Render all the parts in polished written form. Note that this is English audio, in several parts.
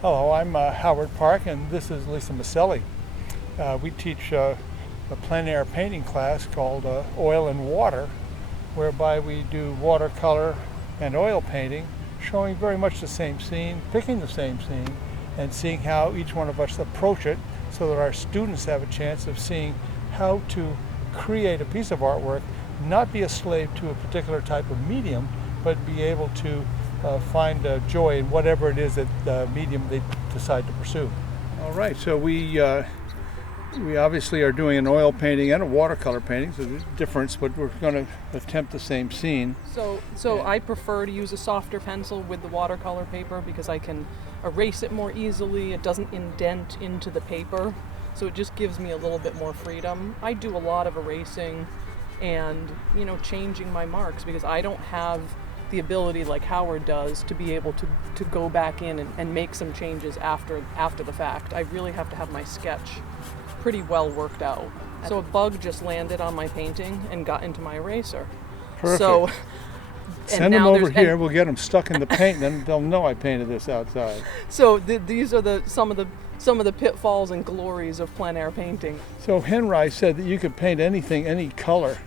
Hello, I'm Howard Park, and this is Lisa Miceli. We teach a plein air painting class called Oil and Water, whereby we do watercolor and oil painting, showing very much the same scene, picking the same scene, and seeing how each one of us approach it so that our students have a chance of seeing how to create a piece of artwork, not be a slave to a particular type of medium, but be able to find joy in whatever it is that medium they decide to pursue. All right, so we obviously are doing an oil painting and a watercolor painting, so there's a difference, but we're going to attempt the same scene. So I prefer to use a softer pencil with the watercolor paper because I can erase it more easily. It doesn't indent into the paper, so it just gives me a little bit more freedom. I do a lot of erasing and, changing my marks because I don't have the ability like Howard does to be able to go back in and make some changes after the fact. I really have to have my sketch pretty well worked out. So a bug just landed on my painting and got into my eraser. Perfect. So send them over here. We'll get them stuck in the paint, then they'll know I painted this outside. So these are some of the pitfalls and glories of plein air painting. So Henry said that you could paint anything, any color,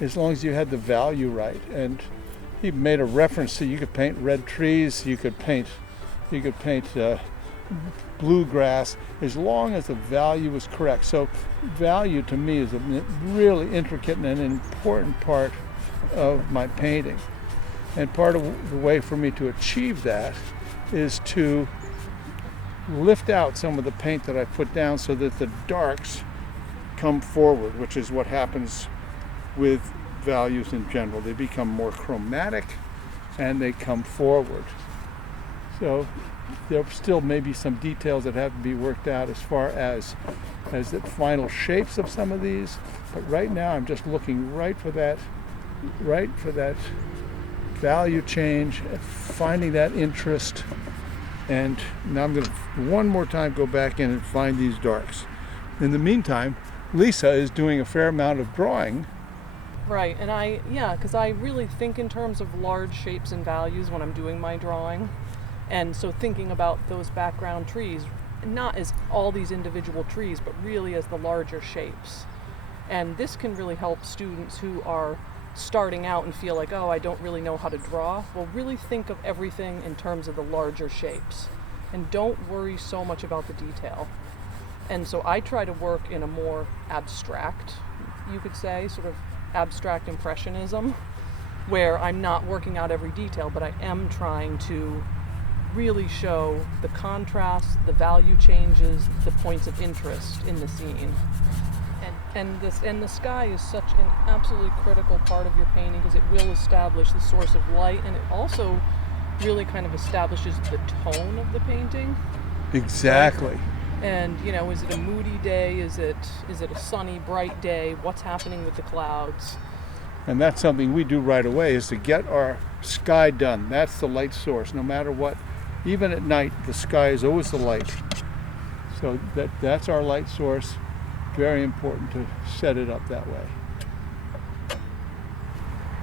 as long as you had the value right. And he made a reference to you could paint red trees, you could paint bluegrass, as long as the value was correct. So value to me is a really intricate and an important part of my painting. And part of the way for me to achieve that is to lift out some of the paint that I put down so that the darks come forward, which is what happens with values in general. They become more chromatic and they come forward. So there still may be some details that have to be worked out as far as the final shapes of some of these, but right now I'm just looking right for that value change, finding that interest. And now I'm going to one more time go back in and find these darks. In the meantime, Lisa is doing a fair amount of drawing. Right, and because I really think in terms of large shapes and values when I'm doing my drawing. And so thinking about those background trees, not as all these individual trees, but really as the larger shapes. And this can really help students who are starting out and feel like, oh, I don't really know how to draw. Well, really think of everything in terms of the larger shapes. And don't worry so much about the detail. And so I try to work in a more abstract, you could say, sort of abstract impressionism, where I'm not working out every detail, but I am trying to really show the contrast, the value changes, the points of interest in the scene. And the sky is such an absolutely critical part of your painting because it will establish the source of light, and it also really kind of establishes the tone of the painting. Exactly. Right? And is it a moody day? Is it a sunny, bright day? What's happening with the clouds? And that's something we do right away, is to get our sky done. That's the light source, no matter what. Even at night, the sky is always the light. So that's our light source. Very important to set it up that way.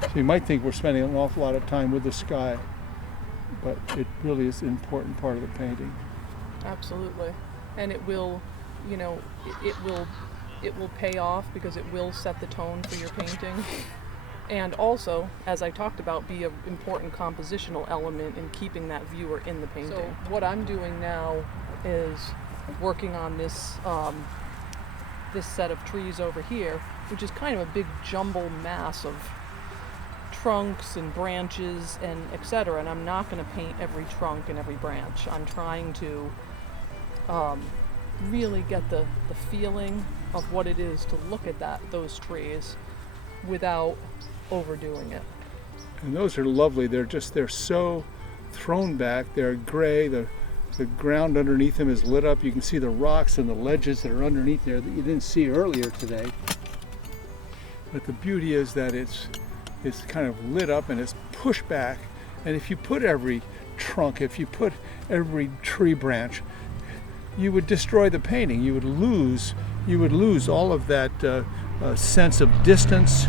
So you might think we're spending an awful lot of time with the sky, but it really is an important part of the painting. Absolutely. And it will, it will pay off because it will set the tone for your painting. And also, as I talked about, be an important compositional element in keeping that viewer in the painting. So what I'm doing now is working on this this set of trees over here, which is kind of a big jumble mass of trunks and branches and etc. And I'm not going to paint every trunk and every branch. I'm trying to really get the feeling of what it is to look at those trees without overdoing it. And those are lovely. They're so thrown back. They're gray. The ground underneath them is lit up. You can see the rocks and the ledges that are underneath there that you didn't see earlier today. But the beauty is that it's kind of lit up and it's pushed back. And if you put every trunk, if you put every tree branch, you would destroy the painting. You would lose all of that sense of distance,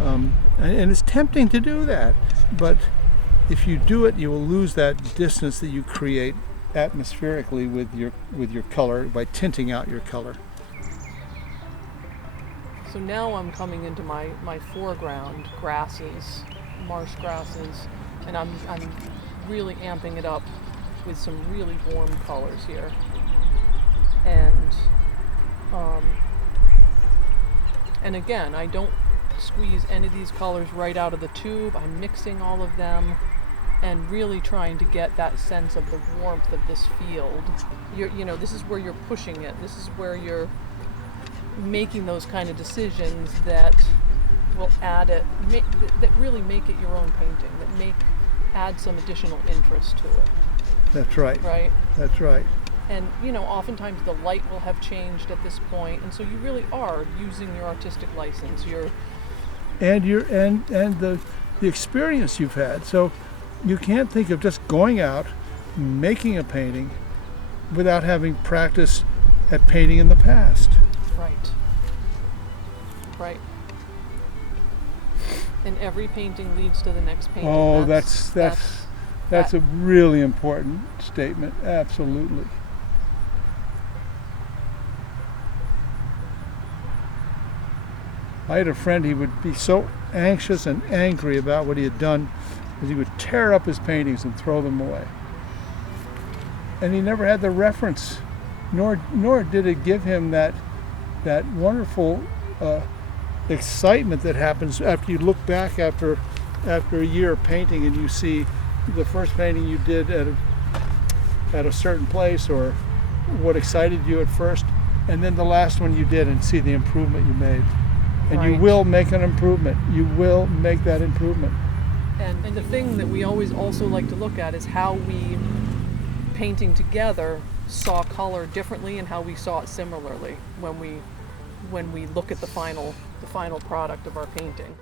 and it's tempting to do that. But if you do it, you will lose that distance that you create atmospherically with your color by tinting out your color. So now I'm coming into my foreground grasses, marsh grasses, and I'm really amping it up with some really warm colors here. And again, I don't squeeze any of these colors right out of the tube. I'm mixing all of them and really trying to get that sense of the warmth of this field. This is where you're pushing it. This is where you're making those kind of decisions that will add it, that really make it your own painting, that add some additional interest to it. That's right. Right? That's right. And oftentimes the light will have changed at this point, and so you really are using your artistic license. And the experience you've had. So you can't think of just going out, making a painting without having practiced at painting in the past. Right. Right. And every painting leads to the next painting. Oh, that's a really important statement. Absolutely. I had a friend, he would be so anxious and angry about what he had done that he would tear up his paintings and throw them away. And he never had the reference, nor did it give him that wonderful excitement that happens after you look back after a year of painting and you see the first painting you did at a certain place, or what excited you at first, and then the last one you did, and see the improvement you made. And right. You will make an improvement. You will make that improvement. And the thing that we always also like to look at is how we, painting together, saw color differently and how we saw it similarly when we look at the final product of our painting.